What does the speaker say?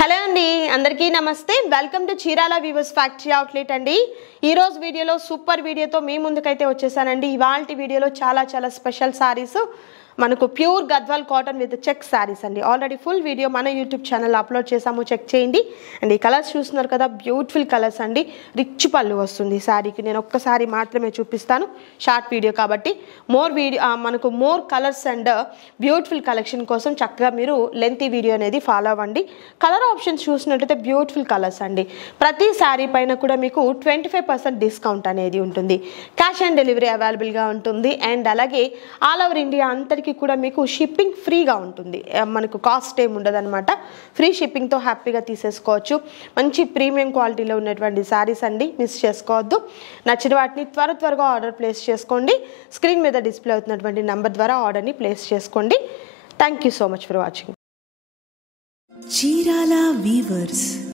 hello అండి అందరికీ నమస్తే welcome to Chirala weavers factory outlet అండి ఈ రోజు వీడియోలో సూపర్ వీడియోతో మీ ముందుకైతే వచ్చేసానండి ఇవాల్టి వీడియోలో చాలా స్పెషల్ సారీస్ మనకు pure Gadwal cotton with check saris అండి ఆల్రెడీ ఫుల్ వీడియో మన యూట్యూబ్ ఛానల్ అప్లోడ్ చేసాము చెక్ చేయండి అండ్ ఈ కలర్స్ చూస్తున్నారు కదా బ్యూటిఫుల్ కలర్స్ అండి రిచ్ పళ్ళు వస్తుంది సారీకి నేను ఒక్కసారి మాత్రమే చూపిస్తాను షార్ట్ వీడియో కాబట్టి మనకు more colours and beautiful collection కోసం చక్కగా మీరు లెంతీ వీడియో అనేది ఫాలో అవ్వండి కలర్ ఆప్షన్స్ చూసినట్లయితే బ్యూటిఫుల్ కలర్స్ అండి ప్రతి సారీ పైన కూడా మీకు 25% డిస్కౌంట్ అనేది ఉంటుంది క్యాష్ ఆన్ డెలివరీ అవైలబుల్గా ఉంటుంది అండ్ అలాగే ఆల్ ఓవర్ ఇండియా అంతటికి కూడా మీకు షిప్పింగ్ ఫ్రీగా ఉంటుంది మనకు కాస్ట్ ఏమి ఉండదన్నమాట ఫ్రీ షిప్పింగ్తో హ్యాపీగా తీసేసుకోవచ్చు మంచి ప్రీమియం క్వాలిటీలో ఉన్నటువంటి సారీస్ అండి మిస్ చేసుకోవద్దు నచ్చిన వాటిని త్వరగా ఆర్డర్ ప్లేస్ చేసుకోండి స్క్రీన్ మీద డిస్ప్లే అవుతున్నటువంటి నెంబర్ ద్వారా ఆర్డర్ని ప్లేస్ చేసుకోండి thank you so much for watching Chirala weavers